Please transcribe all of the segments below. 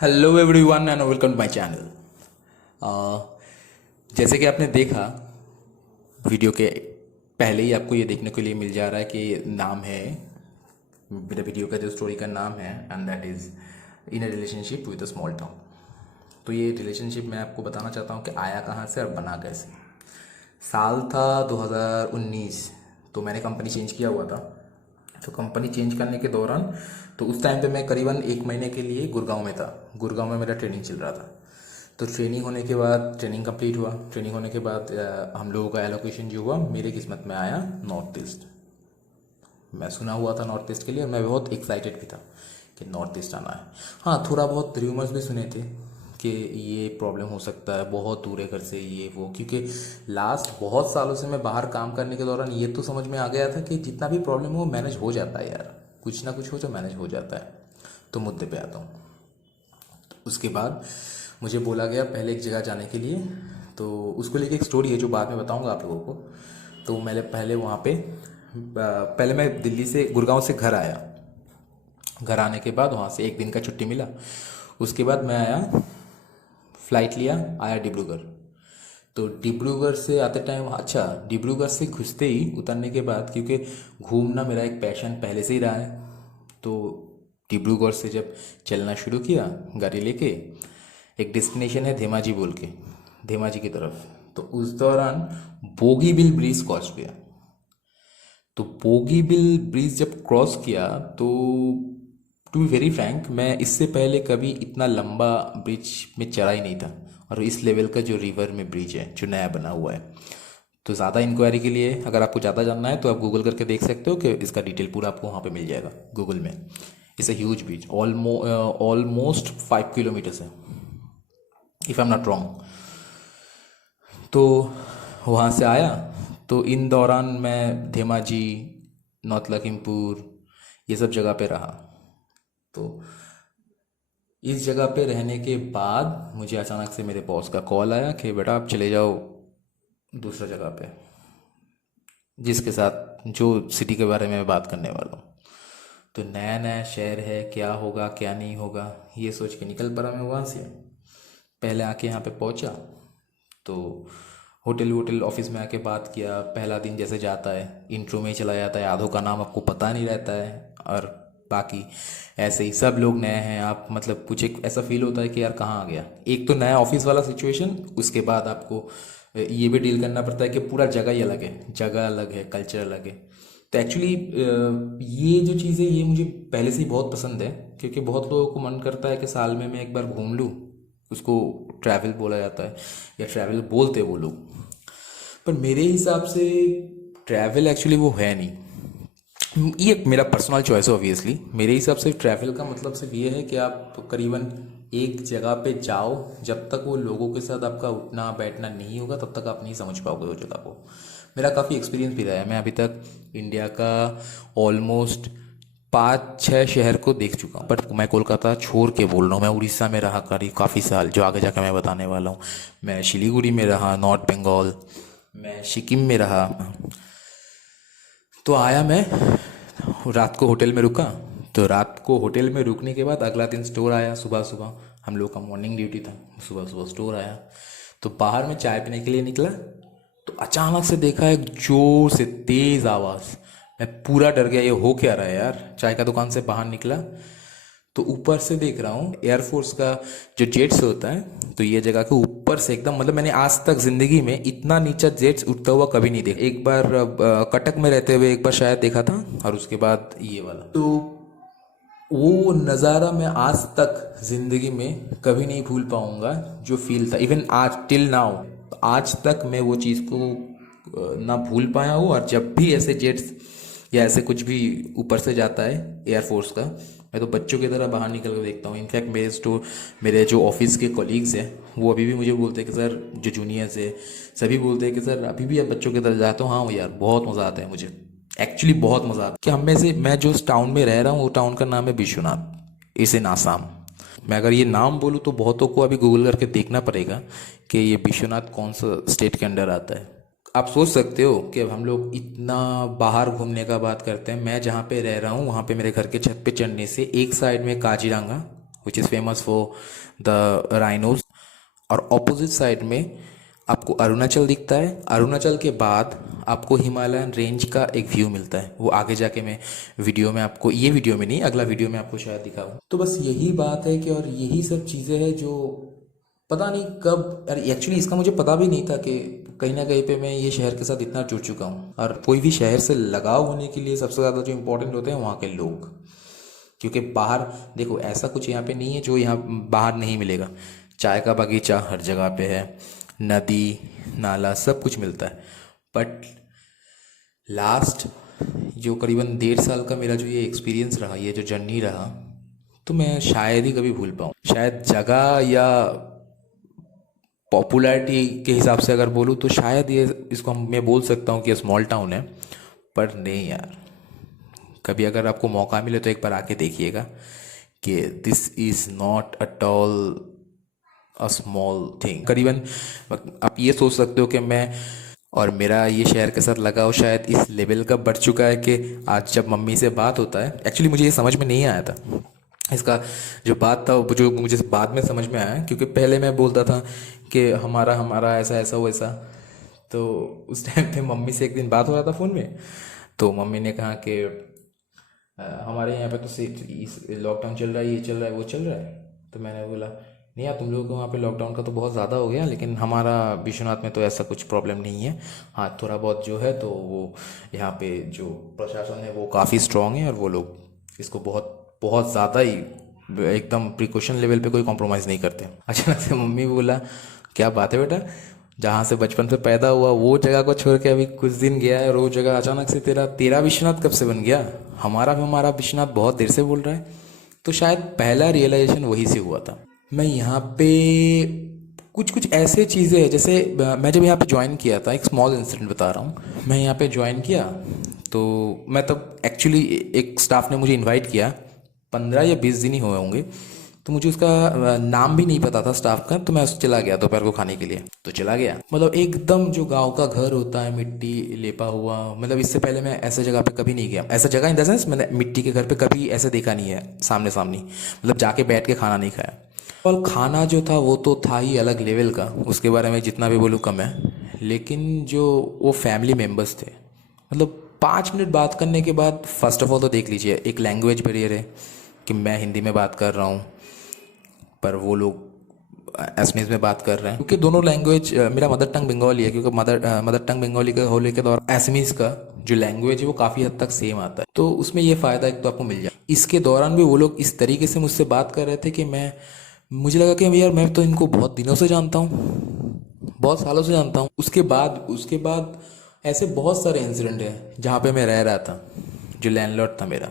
Hello everyone and welcome to my channel. जैसे कि आपने देखा वीडियो के पहले ही आपको ये देखने के लिए मिल जा रहा है कि नाम है मेरे वीडियो का, जो स्टोरी का नाम है, and that is in a relationship with a small town. तो ये रिलेशनशिप मैं आपको बताना चाहता हूँ कि आया कहाँ से और बना कैसे। साल था 2019। तो मैंने कंपनी चेंज किया हुआ था। तो कंपनी चेंज करने के दौरान तो उस टाइम पे मैं करीबन एक महीने के लिए गुड़गांव में था। गुड़गांव में मेरा ट्रेनिंग चल रहा था। तो ट्रेनिंग होने के बाद ट्रेनिंग कंप्लीट हुआ। ट्रेनिंग होने के बाद हम लोगों का एलोकेशन जो हुआ मेरे किस्मत में आया नॉर्थ ईस्ट। मैं सुना हुआ था नॉर्थ ईस्ट के लिए और मैं बहुत एक्साइटेड भी था कि नॉर्थ ईस्ट आना है। हाँ, थोड़ा बहुत र्यूमर्स भी सुने थे कि ये प्रॉब्लम हो सकता है, बहुत दूर है घर से, ये वो, क्योंकि लास्ट बहुत सालों से मैं बाहर काम करने के दौरान ये तो समझ में आ गया था कि जितना भी प्रॉब्लम हो मैनेज हो जाता है यार, कुछ ना कुछ हो जो मैनेज हो जाता है। तो मुद्दे पे आता हूँ। उसके बाद मुझे बोला गया पहले एक जगह जाने के लिए। तो उसको लेके एक स्टोरी है जो बाद में बताऊंगा आप लोगों को। तो मैंने पहले वहाँ पे पहले मैं दिल्ली से गुड़गांव से घर आया। घर आने के बाद वहाँ से एक दिन का छुट्टी मिला। उसके बाद मैं आया, फ़्लाइट लिया, आया डिब्रूगढ़। तो डिब्रूगढ़ से आते टाइम, अच्छा, डिब्रूगढ़ से घुसते ही उतरने के बाद, क्योंकि घूमना मेरा एक पैशन पहले से ही रहा है, तो डिब्रूगढ़ से जब चलना शुरू किया गाड़ी लेके, एक डेस्टिनेशन है धेमाजी बोल के, धेमाजी की तरफ। तो उस दौरान बोगीबिल ब्रिज क्रॉस किया। तो बोगीबिल ब्रिज जब क्रॉस किया तो टू बी वेरी फ्रैंक, मैं इससे पहले कभी इतना लंबा ब्रिज में चढ़ा ही नहीं था। और इस लेवल का जो रिवर में ब्रिज है जो नया बना हुआ है। तो ज़्यादा इंक्वायरी के लिए अगर आपको ज़्यादा जानना है तो आप गूगल करके देख सकते हो कि इसका डिटेल पूरा आपको वहाँ पे मिल जाएगा गूगल में। It's a huge bridge, almost 5 kilometres है, if I am not wrong. तो वहाँ से आया। तो इन दौरान मैं धेमाजी, नॉर्थ लखीमपुर, ये सब जगह पे रहा। तो इस जगह पे रहने के बाद मुझे अचानक से मेरे बॉस का कॉल आया कि बेटा आप चले जाओ दूसरा जगह पे, जिसके साथ जो सिटी के बारे में मैं बात करने वाला हूँ। तो नया नया शहर है, क्या होगा क्या नहीं होगा ये सोच के निकल पड़ा मैं वहाँ से। पहले आके यहाँ पे पहुँचा तो होटल वोटल ऑफिस में आके बात किया। पहला दिन जैसे जाता है इंट्रो में ही चला जाता है, आधों का नाम आपको पता नहीं रहता है। और बाकी ऐसे ही सब लोग नए हैं, आप मतलब कुछ एक ऐसा फील होता है कि यार कहाँ आ गया। एक तो नया ऑफिस वाला सिचुएशन, उसके बाद आपको ये भी डील करना पड़ता है कि पूरा जगह ही अलग है, जगह अलग है, कल्चर अलग है। तो एक्चुअली ये जो चीज़ है ये मुझे पहले से ही बहुत पसंद है, क्योंकि बहुत लोगों को मन करता है कि साल में मैं एक बार घूम लूँ। उसको ट्रैवल बोला जाता है या ट्रैवल बोलते हैं वो लोग। पर मेरे हिसाब से ट्रैवल एक्चुअली वो है नहीं। ये एक मेरा पर्सनल चॉइस है ऑब्वियसली। मेरे हिसाब से ट्रैवल का मतलब सिर्फ ये है कि आप करीबन एक जगह पे जाओ, जब तक वो लोगों के साथ आपका उठना बैठना नहीं होगा तब तक आप नहीं समझ पाओगे वो जगह को। मेरा काफ़ी एक्सपीरियंस भी रहा है। मैं अभी तक इंडिया का ऑलमोस्ट 5-6 शहर को देख चुका हूँ, बट मैं कोलकाता छोड़ के बोल रहा हूँ। मैं उड़ीसा में रहा करीब काफ़ी साल, जो आगे जाकर मैं बताने वाला हूँ। मैं सिलीगुड़ी में रहा, नॉर्थ बंगाल, मैं सिक्किम में रहा। तो आया मैं, रात को होटल में रुका। तो रात को होटल में रुकने के बाद अगला दिन स्टोर आया। सुबह सुबह हम लोग का मॉर्निंग ड्यूटी था, सुबह सुबह स्टोर आया। तो बाहर में चाय पीने के लिए निकला तो अचानक से देखा एक जोर से तेज आवाज़। मैं पूरा डर गया, ये हो क्या रहा है यार। चाय का दुकान से बाहर निकला तो ऊपर से देख रहा हूँ एयरफोर्स का जो जेट्स होता है, तो ये जगह के ऊपर से एकदम, मतलब मैंने आज तक जिंदगी में इतना नीचा जेट्स उड़ता हुआ कभी नहीं देखा। एक बार कटक में रहते हुए एक बार शायद देखा था, और उसके बाद ये वाला। तो वो नज़ारा मैं आज तक ज़िंदगी में कभी नहीं भूल पाऊँगा। जो फील था, इवन आज टिल नाउ, आज तक मैं वो चीज़ को ना भूल पाया हूँ। और जब भी ऐसे जेट्स या ऐसे कुछ भी ऊपर से जाता है एयरफोर्स का, मैं तो बच्चों की तरह बाहर निकल कर देखता हूँ। इनफैक्ट मेरे जो ऑफिस के कॉलीग्स हैं वो अभी भी मुझे बोलते हैं कि सर, जो जूनियर्स है सभी बोलते हैं कि सर अभी भी आप बच्चों की तरह जाते हो। हाँ यार, बहुत मज़ा आता है मुझे, एक्चुअली बहुत मज़ा आता है। कि हम में से, मैं जो टाउन में रह रहा हूँ वो टाउन का नाम है विश्वनाथ, इसे इन आसाम। मैं अगर ये नाम बोलूँ तो बहुतों को अभी गूगल करके देखना पड़ेगा कि ये विश्वनाथ कौन सा स्टेट के अंडर आता है। आप सोच सकते हो कि अब हम लोग इतना बाहर घूमने का बात करते हैं। मैं जहाँ पे रह रहा हूँ वहाँ पे मेरे घर के छत पे चढ़ने से एक साइड में Kaziranga which is famous for the rhinos. और ऑपोजिट साइड में आपको अरुणाचल दिखता है। अरुणाचल के बाद आपको हिमालयन रेंज का एक व्यू मिलता है, वो आगे जाके मैं वीडियो में आपको, ये वीडियो में नहीं, अगला वीडियो में आपको शायद दिखाऊँ। तो बस यही बात है कि, और यही सब चीज़ें हैं जो पता नहीं कब, और एक्चुअली इसका मुझे पता भी नहीं था कि कहीं ना कहीं पे मैं ये शहर के साथ इतना जुड़ चुका हूँ। और कोई भी शहर से लगाव होने के लिए सबसे ज़्यादा जो इम्पोर्टेंट होते हैं वहाँ के लोग, क्योंकि बाहर देखो ऐसा कुछ यहाँ पे नहीं है जो यहाँ बाहर नहीं मिलेगा। चाय का बगीचा हर जगह पे है, नदी नाला सब कुछ मिलता है। बट लास्ट जो करीबन 1.5 साल का मेरा जो ये एक्सपीरियंस रहा, ये जो जर्नी रहा, तो मैं शायद ही कभी भूल पाऊँ। शायद जगह या पॉपुलैरिटी के हिसाब से अगर बोलूँ तो शायद ये, इसको मैं बोल सकता हूँ कि स्मॉल टाउन है, पर नहीं यार, कभी अगर आपको मौका मिले तो एक बार आके देखिएगा कि this is not at all a small thing. करीबन आप ये सोच सकते हो कि मैं और मेरा ये शहर के साथ लगाव शायद इस लेवल का बढ़ चुका है कि आज जब मम्मी से बात होता है, एक्चुअली मुझे ये समझ में नहीं आया था इसका जो बात था, वो जो मुझे बाद में समझ में आया, क्योंकि पहले मैं बोलता था कि हमारा हमारा ऐसा ऐसा वैसा। तो उस टाइम पे मम्मी से एक दिन बात हो रहा था फ़ोन में, तो मम्मी ने कहा कि हमारे यहाँ पे तो लॉकडाउन चल रहा है, ये चल रहा है, वो चल रहा है। तो मैंने बोला नहीं यार, तुम लोगों को वहाँ पे लॉकडाउन का तो बहुत ज़्यादा हो गया, लेकिन हमारा विश्वनाथ में तो ऐसा कुछ प्रॉब्लम नहीं है। हाँ, थोड़ा बहुत जो है तो वो यहाँ पे जो प्रशासन है वो काफ़ी स्ट्रांग है, और वो लोग इसको बहुत बहुत ज़्यादा ही एकदम प्रिकॉशन लेवल पे कोई कॉम्प्रोमाइज़ नहीं करते। अचानक से मम्मी बोला क्या बात है बेटा, जहाँ से बचपन से पैदा हुआ वो जगह को छोड़ के अभी कुछ दिन गया है, और वो जगह अचानक से तेरा विश्वनाथ कब से बन गया? हमारा विश्वनाथ बहुत देर से बोल रहा है। तो शायद पहला रियलाइजेशन वही से हुआ था। मैं यहाँ पे कुछ कुछ ऐसे चीज़ें हैं, जैसे मैं जब यहाँ पे ज्वाइन किया था, एक स्मॉल इंसिडेंट बता रहा हूँ। मैं यहाँ पे ज्वाइन किया तो मैं तब एक्चुअली एक स्टाफ ने मुझे इनवाइट किया, 15 या 20 दिन ही हुए होंगे, तो मुझे उसका नाम भी नहीं पता था स्टाफ का। तो मैं चला गया दोपहर को खाने के लिए, तो चला गया, मतलब एकदम जो गांव का घर होता है, मिट्टी लेपा हुआ, मतलब इससे पहले मैं ऐसे जगह पे कभी नहीं गया। ऐसा जगह इन द सेंस मैंने मिट्टी के घर पे कभी ऐसे देखा नहीं है सामने सामने, मतलब जाके बैठ के खाना नहीं खाया। और खाना जो था वो तो था ही अलग लेवल का, उसके बारे में जितना भी बोलूँ कम है। लेकिन जो वो फैमिली मेम्बर्स थे, मतलब 5 मिनट बात करने के बाद, फर्स्ट ऑफ ऑल तो देख लीजिए एक लैंग्वेज बैरियर है कि मैं हिंदी में बात कर रहा हूँ पर वो लोग एसनीज में बात कर रहे हैं, क्योंकि दोनों लैंग्वेज, मेरा मदर टंग बंगाली है, क्योंकि मदर टंग बंगाली का होने के दौरान एसमीज का जो लैंग्वेज है वो काफ़ी हद तक सेम आता है, तो उसमें ये फ़ायदा एक तो आपको मिल जाए। इसके दौरान भी वो लोग इस तरीके से मुझसे बात कर रहे थे कि मुझे लगा कि यार मैं तो इनको बहुत दिनों से जानता हूँ, बहुत सालों से जानता हूँ। उसके बाद ऐसे बहुत सारे इंसिडेंट हैं जहाँ पे मैं रह रहा था, जो लैंडलॉर्ड था मेरा।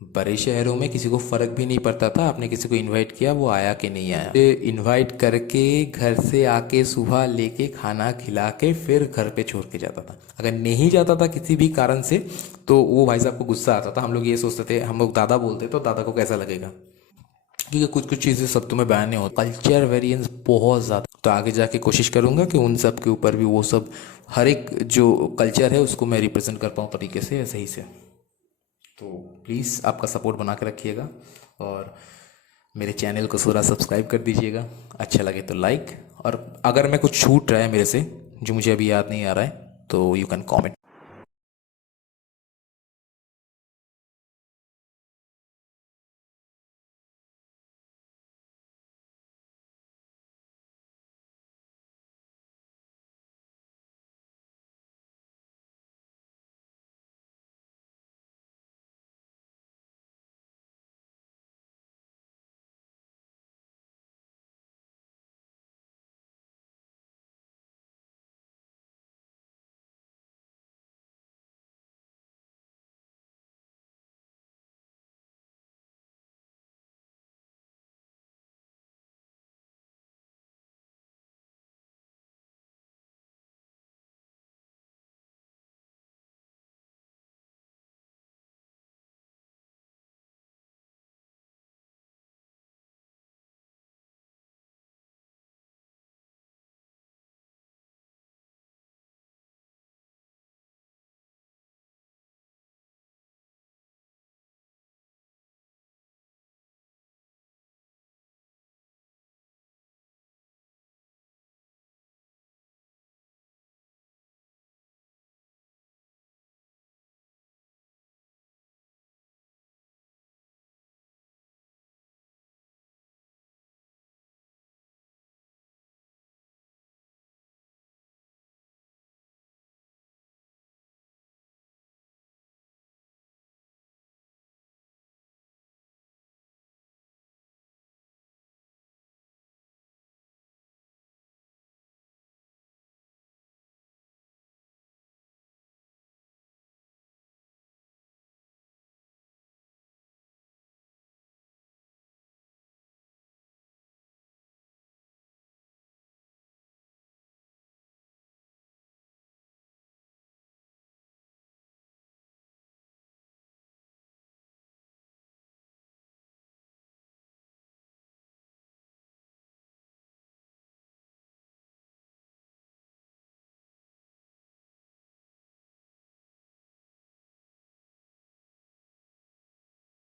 बड़े शहरों में किसी को फ़र्क भी नहीं पड़ता था, आपने किसी को इनवाइट किया वो आया कि नहीं आया, इनवाइट करके घर से आके सुबह लेके खाना खिला के फिर घर पे छोड़ के जाता था। अगर नहीं जाता था किसी भी कारण से तो वो भाई साहब को गुस्सा आता था। हम लोग ये सोचते थे, हम लोग दादा बोलते तो दादा को कैसा लगेगा, क्योंकि कुछ कुछ चीज़ें सब तुम्हें बयान नहीं होती। कल्चर वेरिएंस बहुत ज़्यादा, तो आगे जाके कोशिश करूँगा कि उन सब के ऊपर भी वो सब, हर एक जो कल्चर है उसको मैं रिप्रेजेंट कर पाऊँ तरीके से, सही से। तो प्लीज़ आपका सपोर्ट बना के रखिएगा, और मेरे चैनल को थोड़ा सब्सक्राइब कर दीजिएगा, अच्छा लगे तो लाइक, और अगर मैं कुछ छूट रहा है मेरे से जो मुझे अभी याद नहीं आ रहा है तो यू कैन कमेंट।